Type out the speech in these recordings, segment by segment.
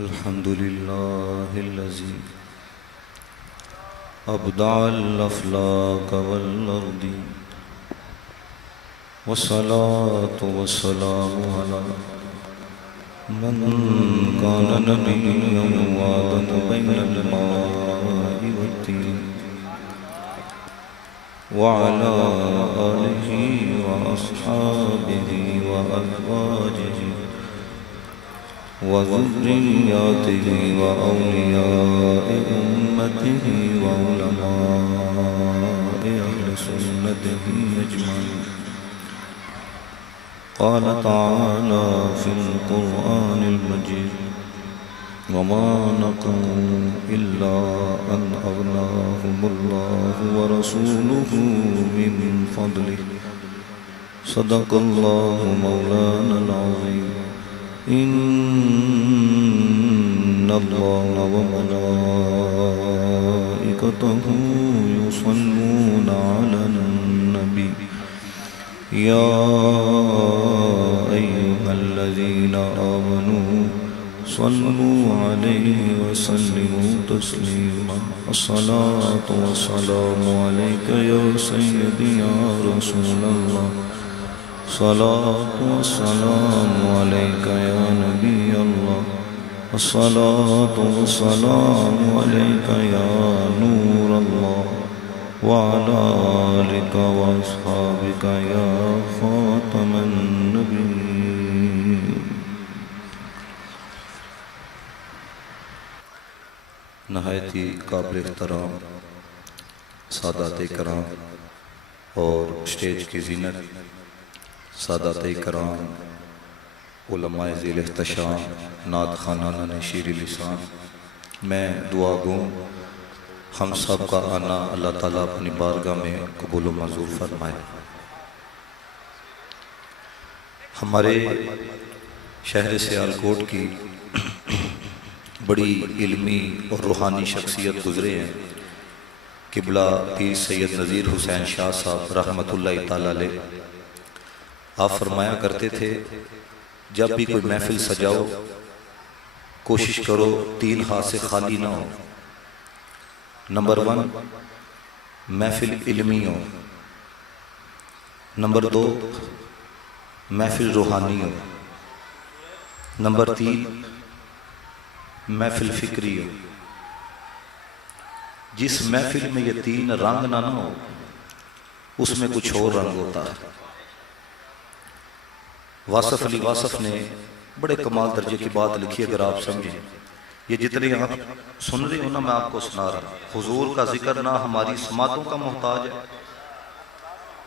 अल्हम्दुलिल्लाहिल्लज़ी अबदअल अफ़लाक वल अर्दी वस्सलातु वस्सलामु अला मन कान नबिय्यन व आदम बैनल माइ वत्तीन व अला आलिहि व अस्हाबिहि व अज़वाजिहि व ज़ुर्रिय्यातिहि व औलियाए उम्मतिहि व उलमाए अहले सुन्नतिहि अजमाईन। क़ाल तआला फ़िल क़ुरआनिल मजीद वमा नक़मू इल्ला अन अग़नाहुमुल्लाहु व रसूलुहु मिन फ़ज़लिहि सदक़ल्लाहु मौलानल अज़ीम। इन्नल्लाह व मलाइकतहु युसल्लूना अलन नबी या अय्युहल्लज़ीना आमनू सल्लू अलैहि व सल्लिमू तस्लीमा। अस्सलातु वस्सलामु अलैका या सय्यदी या रसूलल्लाह। अस्सलातु वस्सलामु अलैका या नबी अल्लाह। अस्सलातु वस्सलामु अलैका या नूर अल्लाह व अला आलिका व अस्हाबिका या खातमन नबिय्यीन। नहायती काबिल एहतराम सादात कराम और स्टेज की ज़ीनत सादात कराम उलमाए ज़िल इख्तिशाम नात ख़ानान शीरी लिसान, मैं दुआ गूँ हम सब का आना अल्लाह ताला अपनी बारगाह में कबूल व मंजूर फरमाए। हमारे शहर सियालकोट की बड़ी इल्मी और रूहानी शख्सियत गुज़रे हैं। किबला पीर सैयद नज़ीर हुसैन शाह साहब रहमतुल्लाह ताला अलैह, आप फरमाया करते थे जब भी कोई महफिल सजाओ कोशिश करो तीन हाथ से खाली ना हो। नंबर 1 महफिल इल्मी हो, नंबर 2 महफिल रूहानी हो, नंबर 3 महफिल फिक्री हो। जिस महफिल में ये तीन रंग ना हो उसमें कुछ और रंग होता है। वासफ अली वासफ ने बड़े कमाल दर्जे की बात लिखी, अगर आप समझें। ये जितने आप सुन रहे हो ना, मैं आपको सुना रहा हूँ। हुजूर का जिक्र ना हमारी समातों का मोहताज है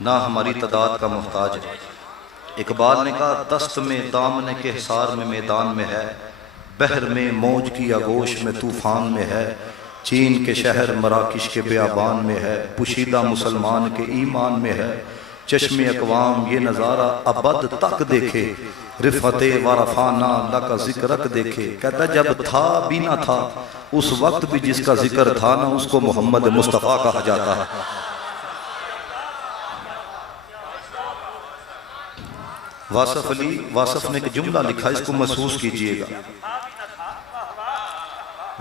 ना हमारी तादाद का मोहताज है। इकबाल ने कहा दस्त में दामने के हिसार में मैदान में है, बहर में मौज की आगोश में तूफान में है, चीन के शहर मराकिश के बेआबान में है, पुशीदा मुसलमान के ईमान में है, चश्मे अकवाम ये नज़ारा अबद तक देखे, रिफ़ते वरफ़ाना अल्लाह का जिक्र देखे। कहता जब था भी ना था उस वक्त भी जिसका जिक्र था ना उसको मोहम्मद मुस्तफ़ा कहा जाता है। वासफ अली वासफ ने एक जुमला लिखा, इसको महसूस कीजिएगा।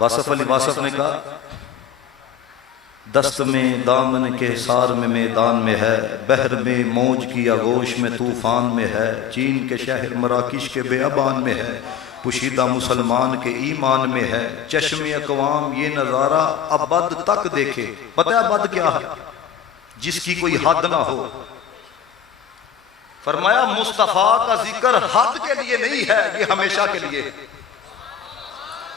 वासफ अली वासफ ने कहा दस्त में दामन के हिसार में मैदान में है, बहर में मौज की आगोश में तूफान में है, चीन के शहर मराकिश के बेअबान में है, पुशीदा मुसलमान के ईमान में है, चश्मे अकवाम ये नज़ारा अबद तक देखे। पता है अबद क्या है? जिसकी कोई हद ना हो। फरमाया मुस्तफ़ा का जिक्र हद के लिए नहीं है, ये हमेशा के लिए।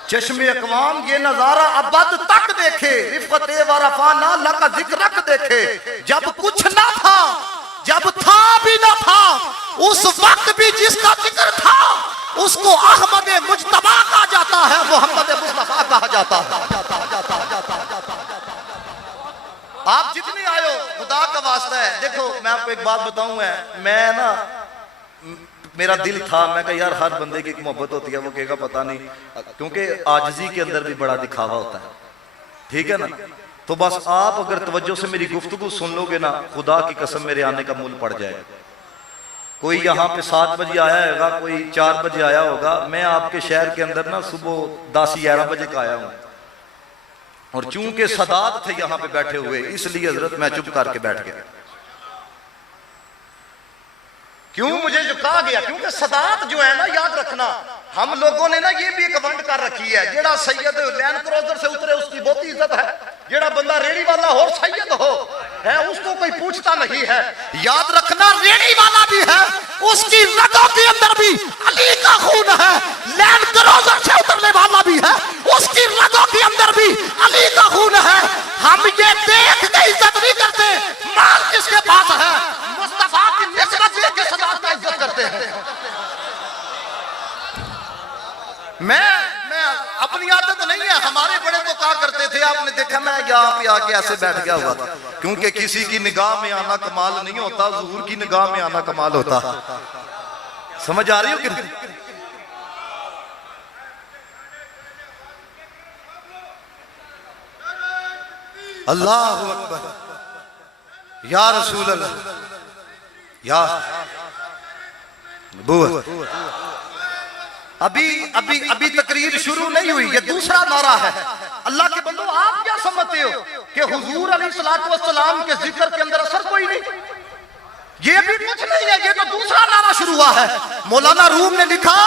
चश्मे अकवाम ये नजारा अबद तक देखे, रिफ़ते वरफ़ाना अल्लाह का जिक्र देखे। जब कुछ ना था, जब था भी ना था, उस वक्त भी जिसका जिक्र था उसको अहमद मुज्तबा कहा जाता है, मोहम्मद मुस्तफा कहा जाता है। आप जितने आए हो खुदा का वास्ता है। देखो मैं आपको एक बात बताऊं, मैं ना मेरा दिल था, मैं कहा यार हर बंदे की एक मोहब्बत होती है, वो कहेगा पता नहीं, क्योंकि आजिज़ी के अंदर भी बड़ा दिखावा होता है, ठीक है ना। तो बस आप अगर तवज्जो से मेरी गुफ्तगू सुन लोगे ना, खुदा की कसम मेरे आने का मूल पड़ जाए। कोई यहाँ पे 7 बजे आया होगा, कोई 4 बजे आया होगा। मैं आपके शहर के अंदर ना सुबह 10-11 बजे का आया हूँ, और चूंकि सदात थे यहाँ पे बैठे हुए, इसलिए हजरत मैं चुप करके बैठ गया। क्यों मुझे जो कहा गया, क्योंकि सदात जो है ना, याद रखना, हम लोगों ने ना ये भी एक वंड कर रखी है, जेड़ा सैयद लैंड क्रूजर से उतरे उसकी बहुत इज्जत है, जेड़ा बंदा रेड़ी वाला हो सैयद हो है उसको कोई पूछता नहीं है। याद रखना, रेड़ी वाला भी है, उसकी रगों के अंदर भी अली का खून है। लैंड क्रूजर से उतरने वाला भी है, उसकी रगों के अंदर भी अली का खून है। हम ये देख के इज्जत नहीं करते माल किसके पास है, मुस्तफा की निस्बत देख के सदात का इज्जत करते हैं। मैं अपनी आदत नहीं है, हमारे बड़े तो कहा करते थे, आपने देखा मैं यहाँ पे आके ऐसे बैठ गया हुआ था, क्योंकि किसी की निगाह में आना कमाल नहीं होता, हुजूर की निगाह में आना कमाल होता। समझ आ रही हो कि नहीं? अल्लाहु अकबर, या रसूल अल्लाह, या बुआ। अभी तकरीर शुरू नहीं हुई, ये दूसरा नारा है। अल्लाह के बंदो, आप क्या समझते हो कि हुजूर अलैहिस्सलातु वस्सलाम के जिक्र के अंदर असर कोई नहीं? ये भी कुछ नहीं है, ये तो दूसरा नारा शुरू हुआ है। मौलाना रूम ने लिखा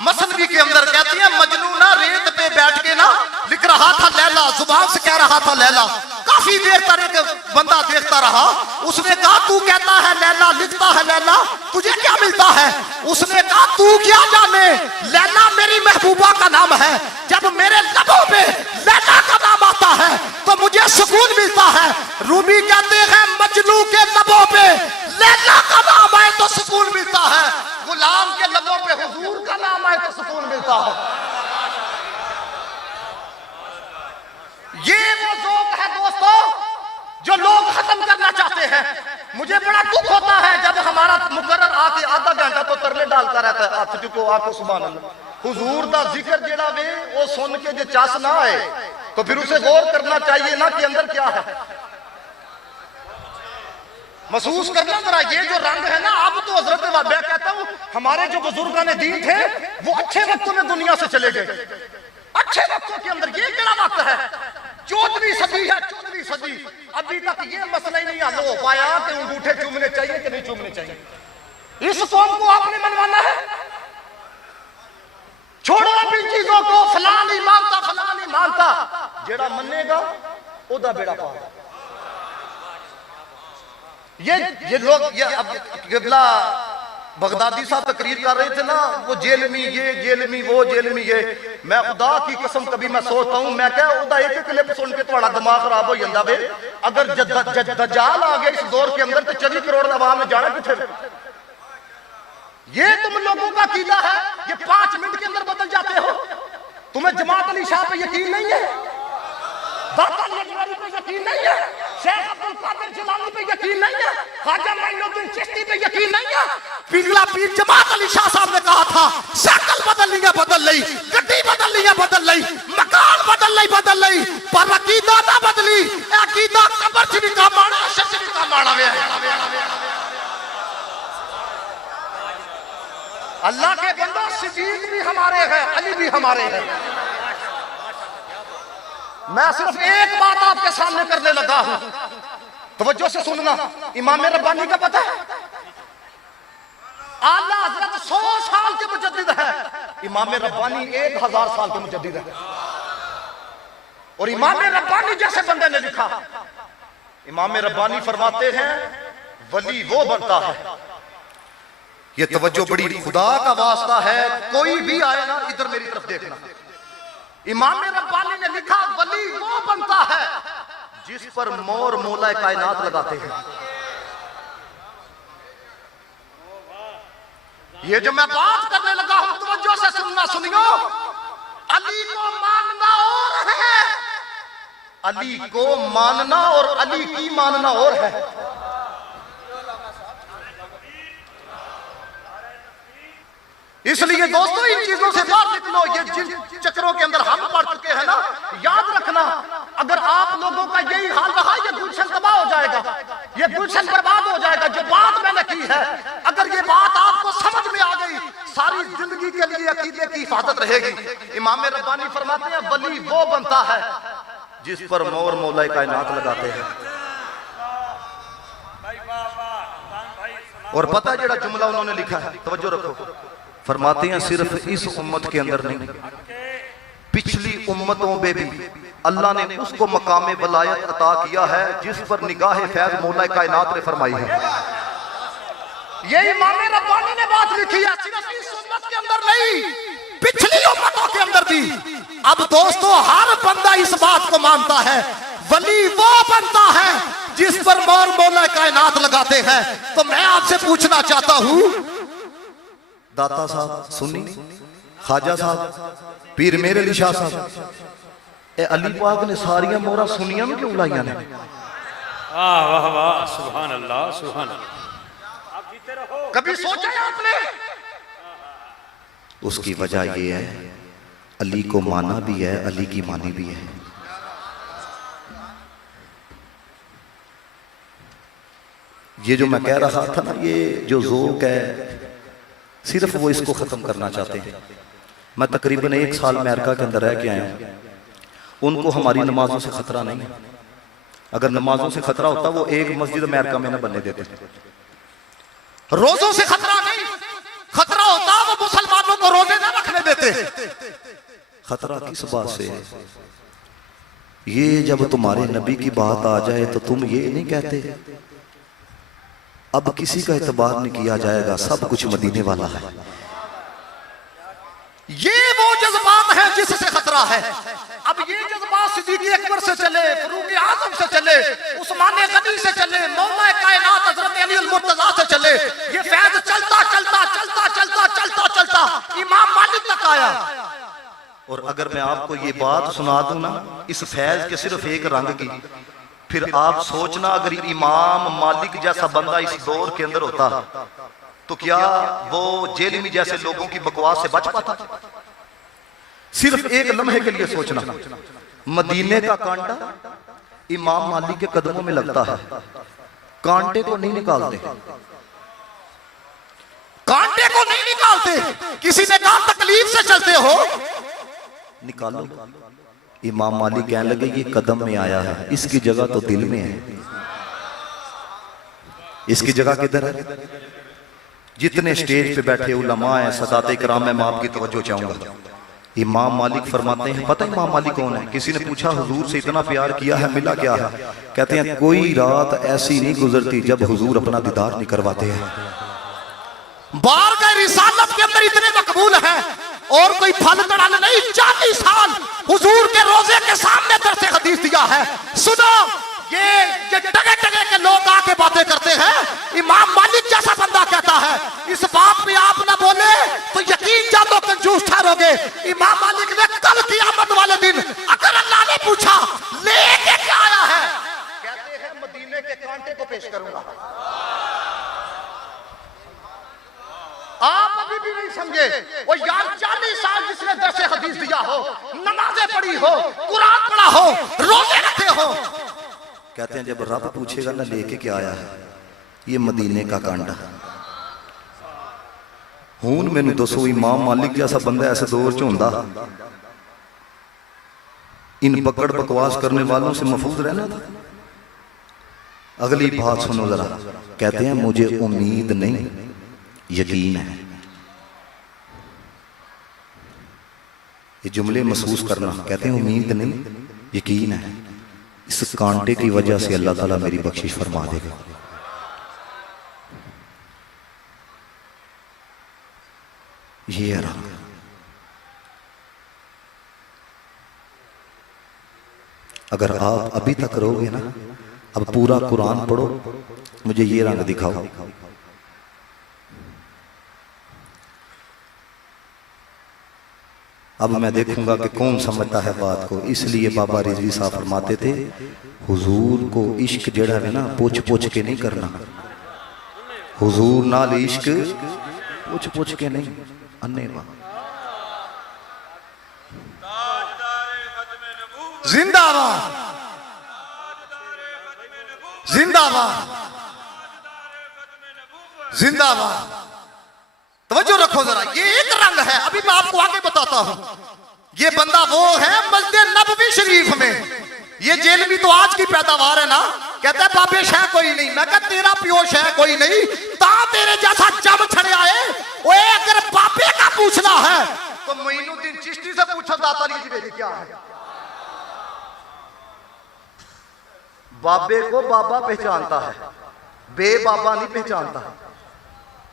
मसनवी के अंदर, कहते हैं मजनू ना रेत पे बैठ के ना लिख रहा था लैला, जुबान से कह रहा था लैला। काफी देर तक एक बंदा देखता रहा, उसने कहा तू कहता है लैला, लिखता है लैला, तुझे क्या मिलता है? उसने कहा तू क्या जाने, लैला मेरी महबूबा का नाम है, जब मेरे लबों पे लैला का नाम आता है तो मुझे सुकून मिलता है। रूबी कहते हैं मजनू के लबों पे लैला का नाम आए तो सुकून मिलता है, गुलाम के लबों पे हुजूर का नाम आए तो सुकून मिलता है। ये वो ज़ौक़ है दोस्तों जो लोग खत्म करना चाहते हैं। मुझे बड़ा दुख होता है जब हमारा मुकर्रर आके आधा घंटा तो तरले डालता रहता है, हाथ चुको आको सुभान अल्लाह। हुजूर दा जिक्र जेड़ा वे वो सुन के जो चस ना आए तो फिर उसे गौर करना चाहिए ना कि अंदर क्या है, महसूस करना जरा। ये जो रंग है ना, अब तो हजरत मैं कहता हूँ हमारे जो बुजुर्गान दीन थे वो अच्छे वक्तों में दुनिया से चले गए, अच्छे वक्तों के अंदर। ये क्या वक्त है, 14वीं सदी है, 14वीं सदी, अभी तक ये मसला ही नहीं हल हो पाया कि अंगूठे चूमने चाहिए कि नहीं चूमने चाहिए। इस कौम को आपने मनवाना है, छोड़ो अपनी चीजों को, फलां नहीं मानता, फलां नहीं मानता, जेड़ा मनेगा ओदा बेड़ा पार। ये लोग ये अब गिबला बगदादी साहब तकरीर कर रहे थे ना, वो जेल में ये, जेल में वो, जेल में ये। मैं खुदा की कसम कभी मैं सोचता हूं, मैं क्या उदा एक क्लिप सुन के तुम्हारा दिमाग खराब हो जाता वे। अगर दज्जाल आ गया इस दौर के अंदर तो 40 करोड़ आवाम में जाना किथे? ये तुम लोगों का कीदा है, ये 5 मिनट के अंदर बदल जाते हो। तुम्हें जमात अली शाह पे यकीन नहीं है, दाता लजवारी पे यकीन नहीं है, शेख अब्दुल कादिर जिलानी पे यकीन नहीं है, ख्वाजा मोइनुद्दीन चिश्ती पे यकीन नहीं है। पिघला पीर जमात अली शाह साहब ने कहा था शक्ल बदल ली है बदल ली, गड्डी बदल ली है बदल ली, मकान बदल ली, पर अकीदा ना बदली। अकीदा कब्र च भी काम आना, शर्त भी काम आना वे। अल्लाह के बंदो, सिद्दीक भी हमारे हैं, अली भी हमारे हैं। मैं सिर्फ एक बात आपके सामने करने लगा हूं, तवज्जो से सुनना। इमाम रब्बानी का पता है, आला हजरत 100 साल के मुजद्दिद है, इमाम रब्बानी 1000 साल के मुजद्दिद है। और इमाम रब्बानी जैसे बंदे ने लिखा, इमाम रब्बानी फरमाते हैं वली वो बनता है, ये तवज्जो बड़ी खुदा का वास्ता है, कोई भी आए ना इधर मेरी तरफ देखना। इमाम रब्बानी ने लिखा वली वो बनता है जिस पर मोर मौला कायनात लगाते हैं। ये जो मैं बात करने लगा हूं, तवज्जो से सुनना, सुनियो। अली को मानना और है, अली को मानना और अली की मानना और है। इसलिए दोस्तों इन चीजों से बाहर निकलो। ये जिन चक्रों के अंदर हम पड़ चुके हैं ना, याद रखना, अगर आप लोगों का यही हाल रहा, ये गुलशन तबाह हो जाएगा, ये गुलशन बर्बाद हो जाएगा। जो बात मैंने की है, अगर ये बात अकीदे की हिफाजत रहेगी। इमाम रब्बानी फरमाते हैं वली वो बनता है जिस पर मोर मौलाए कायनात लगाते हैं। और पता है जड़ा जुमला उन्होंने लिखा है, तवज्जो रखो, फरमाते हैं सिर्फ इस उम्मत के अंदर नहीं, पिछली उम्मतों में भी अल्लाह ने उसको मकाम वलायत अता किया है जिस पर निगाह फैज मौलाए कायनात ने फरमाई है। ये इमाम रब्बानी ने बात लिखी है, सिर्फ इस उम्मत के अंदर नहीं, पिछली उम्मतों के अंदर भी। अब दोस्तों हर बंदा इस बात को मानता है वली वो बनता है जिस पर मोर मौलाए कायनात लगाते हैं। तो मैं आपसे पूछना चाहता हूं, दाता साहब सुन्नी, ख्वाजा साहब, पीर मेरे अली शाह साहब, ए अली पाक ने सारियां मोहरा सुनिया में क्यों लाइया ने? वाह वाह, सुभान अल्लाह, सुभान अल्लाह। कभी सोचा है आपने? उसकी वजह यह है अली को माना भी है, अली की मानी भी है। ये जो मैं कह रहा था ना, ये जो ज़ौक़ है सिर्फ वो इसको खत्म करना चाहते हैं। मैं तकरीबन 1 साल अमेरिका के अंदर रह के आया हूं। उनको हमारी नमाजों से खतरा नहीं है। अगर नमाजों से खतरा होता वो एक मस्जिद अमेरिका में न बनने देते। रोजों से खतरा नहीं, खतरा होता वो मुसलमानों को रोजे न रखने देते। खतरा किस बात से है? ये जब तुम्हारे नबी की बात आ जाए तो तुम ये नहीं कहते अब किसी का एतबार नहीं किया जाएगा, सब कुछ मदीने वाला है। ये वो जज्बात है जिससे खतरा है। अब ये जज्बात सिद्दीक़ अकबर से चले, फारूक आज़म से चले, उस्मान गनी से चले, मौला कायनात हज़रत अली अल-मुर्तज़ा से चले, ये फैज़ चलता चलता चलता चलता चलता चलता इमाम मालिक तक आया। और अगर मैं आपको ये बात सुना दूं ना इस फैज़ के सिर्फ एक रंग की, फिर आप सोचना अगर इमाम मालिक जैसा बंदा इस दौर के अंदर होता तो क्या वो जेल में जैसे लोगों की बकवास से बच पाता? सिर्फ एक लम्हे के लिए सोचना, मदीने का कांटा इमाम मालिक के कदमों में लगता है, कांटे को नहीं निकालते, कांटे को नहीं निकालते। किसी ने कहा तकलीफ से चलते हो, निकालो। इमाम मालिक कहने लगे ये कदम में आया है, इसकी जगह तो दिल में है। इसकी जगह किधर है? जितने स्टेज पे बैठे उलमा हैं, सदाते इकराम में, मैं आपकी तवज्जो चाहूंगा। इमाम मालिक फरमाते हैं, पता है इमाम मालिक कौन है? किसी ने पूछा हुजूर से इतना प्यार किया है, मिला क्या है? कहते हैं कोई रात ऐसी नहीं गुजरती जब हुजूर अपना दीदार नहीं करवाते हैं। बारगाह रिसालत के अंदर इतने मकबूल हैं और कोई फल तड़ाल नहीं। 40 साल हुजूर के रोजे के सामने दरसे हदीस दिया है। सुनो, ये टगे टगे के लोग आके बातें करते हैं, इमाम मालिक जैसा बंदा कहता है इस बात पे आप ना बोले तो यकीन जानो कंजूस ठहरोगे। इमाम मालिक ने कल क़यामत वाले दिन अगर अल्लाह ने पूछा लेके क्या आया है, कहते हैं मदीने के कांटे को पेश करूंगा। आप अभी भी नहीं समझे। वो यार 40 साल जिसने दरसे हदीस दिया हो, नमाजें पढ़ी हो, कुरान पढ़ा हो, रोजे रखे हो, कहते हैं जब रब पूछेगा ना लेके क्या आया है, ये मदीने का कांटा। हुन मैनू दसो इमाम मालिक जैसा बंदा ऐसे दौर च हुंदा, इन पकड़ बकवास करने वालों से महफूज रहना था। अगली बात सुनो जरा, कहते हैं मुझे उम्मीद नहीं यकीन है। ये जुमले महसूस करना, कहते हैं उम्मीद नहीं यकीन है, इस कांटे की वजह से अल्लाह ताला मेरी बख्शिश फरमा देगा। ये है रंग। अगर आप अभी तक रहोगे ना, अब पूरा कुरान पढ़ो, मुझे ये रंग दिखाओ। अब मैं देखूंगा कि कौन समझता है बात को। इसलिए बाबा रिजवी साहब फरमाते थे हुजूर को इश्क जड़ा है ना पूछ पूछ के नहीं करना, हुजूर नाल इश्क पूछ पूछ के नहीं, अन्नेवा। जिंदाबाद जिंदाबाद जिंदाबाद। तवज्जो रखो जरा, ये एक रंग है। अभी मैं आपको आगे बताता हूं। ये बंदा वो है मस्जिद नबवी शरीफ में, ये जेल भी तो आज की पैदावार है ना। कहता है बाबे शह कोई नहीं। मैं कहता तेरा पियो शह कोई नहीं, ता तेरे जैसा जब छड़े आए। ओए अगर बाबे का पूछना है तो मोइनुद्दीन चिश्ती से पूछो दाता जी क्या है। बाबे को बाबा पहचानता है, बे बाबा नहीं पहचानता।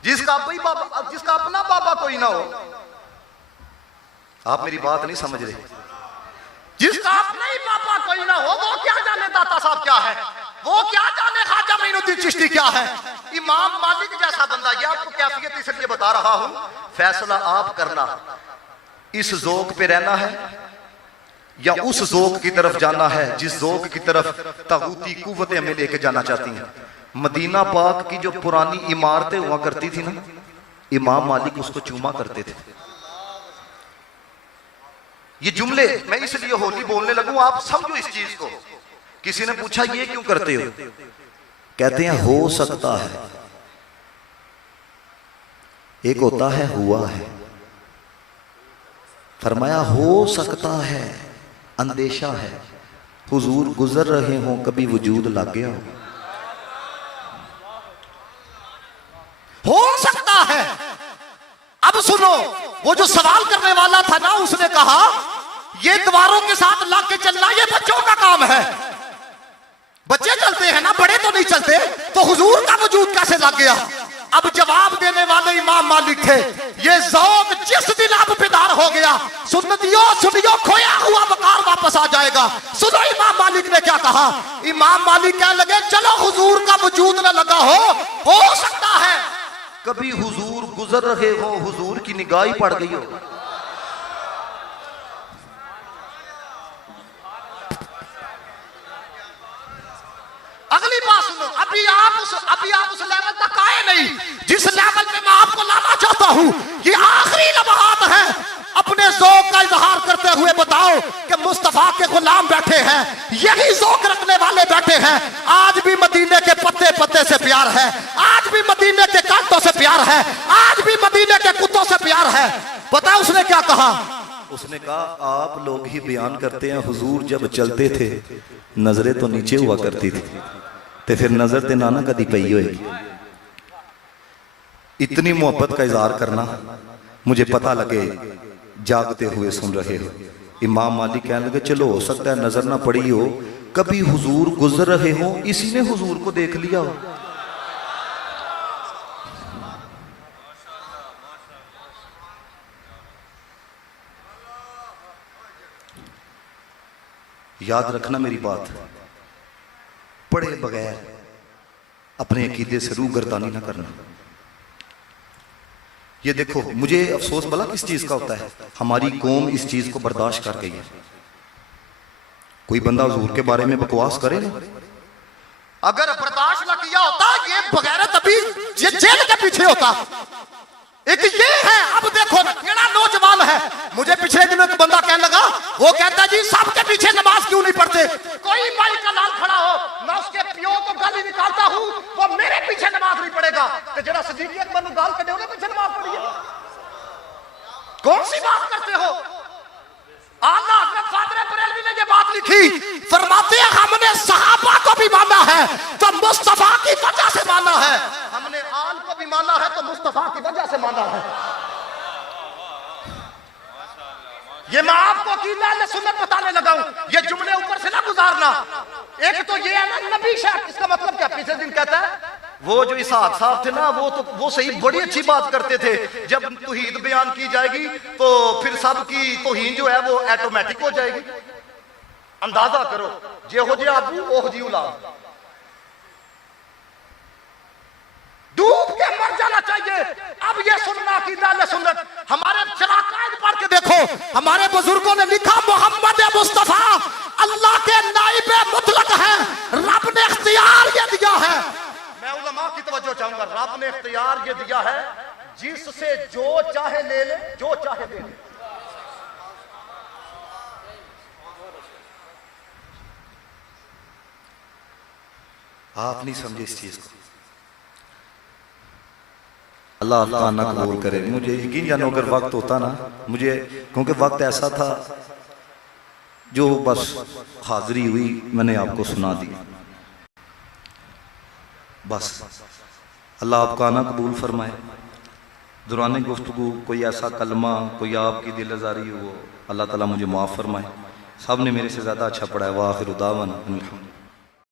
जिसका अपना बाबा कोई ना हो, आप मेरी बात नहीं समझ रहे, जिसका अपना ही बाबा कोई ना हो वो क्या जाने दाता साहब क्या है, वो क्या जाने ख्वाजा मोइनुद्दीन चिश्ती क्या है। इमाम मालिक जैसा बंदा, ये आपको कैफियत इसलिए बता रहा हूं, फैसला आप करना, इस ज़ौक़ पे रहना है या उस ज़ौक़ की तरफ जाना है जिस ज़ौक़ की तरफ तागूती कुव्वतें हमें लेके जाना चाहती हैं। मदीना पाक की जो पुरानी इमारतें हुआ करती थी ना, इमाम मालिक उसको चूमा करते थे। ये जुमले मैं इसलिए होली बोलने लगूं, आप समझो इस चीज को। किसी ने पूछा ये क्यों करते हो, कहते हैं हो सकता है। एक होता है हुआ है, फरमाया हो सकता है, अंदेशा है हुजूर गुजर रहे हो, कभी वजूद लग गया हो सकता है। अब सुनो, वो जो सवाल करने वाला था ना, उसने कहा ये दीवारों के साथ लाग के चलना ये बच्चों का काम है। बच्चे चलते हैं ना, बड़े तो नहीं चलते, तो हुजूर का वजूद कैसे लग गया। अब जवाब देने वाले इमाम मालिक थे। ये ज़ौक़ जिस दिन अब बेदार हो गया, सुनियो खोया हुआ वकार वापस आ जाएगा। सुनो इमाम मालिक ने क्या कहा। इमाम मालिक कहने लगे चलो हुजूर का वजूद न लगा हो सकता है कभी हुजूर गुजर रहे हो, हुजूर की निगाह पड़ गई हो। अगली बात सुनो, अभी आप उस लेवल तक आए नहीं जिस लेवल पे मैं आपको लाना चाहता हूं। ये आखिरी लम्हात है, अपने ज़ौक़ का इजहार करते हुए बताओ कि मुस्तफा के गुलाम बैठे हैं, यही ज़ौक़ रखने वाले बैठे हैं। आज भी मदीने के पत्ते पत्ते से प्यार है, आज भी मदीने के कांटों से प्यार है, आज भी मदीने के कुत्तों से प्यार है। पता उसने क्या कहा। उसने कहा आप लोग ही बयान करते हैं हुजूर जब चलते थे नजरें तो नीचे हुआ करती थी, तो फिर नजर ते नाना कदी पई होएगी। इतनी मोहब्बत का इजहार करना मुझे पता लगे जागते हुए सुन रहे हो। इमाम मालिक कहने लगे चलो हो सकता है नजर ना पड़ी हो, कभी हुजूर गुजर रहे हो, इसी ने हुजूर को देख लिया हो। याद रखना मेरी बात, पढ़े बगैर अपने अकीदे से रूगर्दानी ना करना। ये देखो मुझे अफसोस भला किस चीज का होता है, हमारी कौम इस चीज को बर्दाश्त कर गई है। कोई बंदा हुजूर के बारे में बकवास करे ना, अगर बर्दाश्त ना किया होता ये बगैरत अभी ये जेल के पीछे होता। एक ये है, अब देखो ना केड़ा नौजवान है। मुझे पिछले दिनों एक बंदा कहने लगा, वो कहता जी सबके पीछे नमाज क्यों नहीं पढ़ते। कोई माई का लाल खड़ा हो, मैं उसके पियो को गाली निकालता हूँ, वो मेरे पीछे नमाज नहीं पढ़ेगा। तो जरा सिद्दीक़ अकबर गाल के देने पीछे नमाज पढ़िए, कौन सी बात करते हो। आला हज़रत फ़ादर बरेलवी ने ये बात लिखी, फरमाते हैं हमने सहाबा को भी माना है तो मुस्तफा की वजह से माना है, हमने आल को भी माना है तो मुस्तफा की वजह से माना है। ये मैं आपको अकीदा अहले सुन्नत बताने लगा हूं, ये जुमले ऊपर से ना गुजारना। एक तो ये है ना नबी शक, इसका मतलब क्या। पिछले दिन कहता है वो जो इसहाक साहब थे ना, वो सही बड़ी अच्छी बात करते थे, जब तौहीद बयान की जाएगी तो फिर सबकी तौहीन जो है वो ऑटोमेटिक हो जाएगी। अंदाजा करो, जेहो जे आबू ओह जी औलाद, डूब के मर जाना चाहिए। अब ये सुनना अकीदा अहले सुन्नत, हमारे शराकायद पढ़ के देखो, हमारे बुजुर्गों ने लिखा मोहम्मद मुस्तफा अल्लाह के नाइब मुतलक है, रब ने इख्तियार ये दिया है। मैं उलमा की तवज्जो चाहूंगा, रब ने इख्तियार ये दिया है जिससे जो चाहे ले ले, जो चाहे दे ले। आप नहीं समझे इस चीज को। अल्लाह आपका आना कबूल करे। मुझे यकीन जानो अगर वक्त होता ना मुझे, क्योंकि वक्त ऐसा था जो बस हाजिरी हुई मैंने आपको सुना दी बस। अल्लाह आपका आना कबूल फरमाए। दौरान गुफ्तगू कोई ऐसा कलमा कोई आपकी दिल आज़ारी हो, अल्लाह ताला मुझे माफ़ फरमाए। सब ने मेरे से ज़्यादा अच्छा पढ़ा है। वाह आखिर दावाना।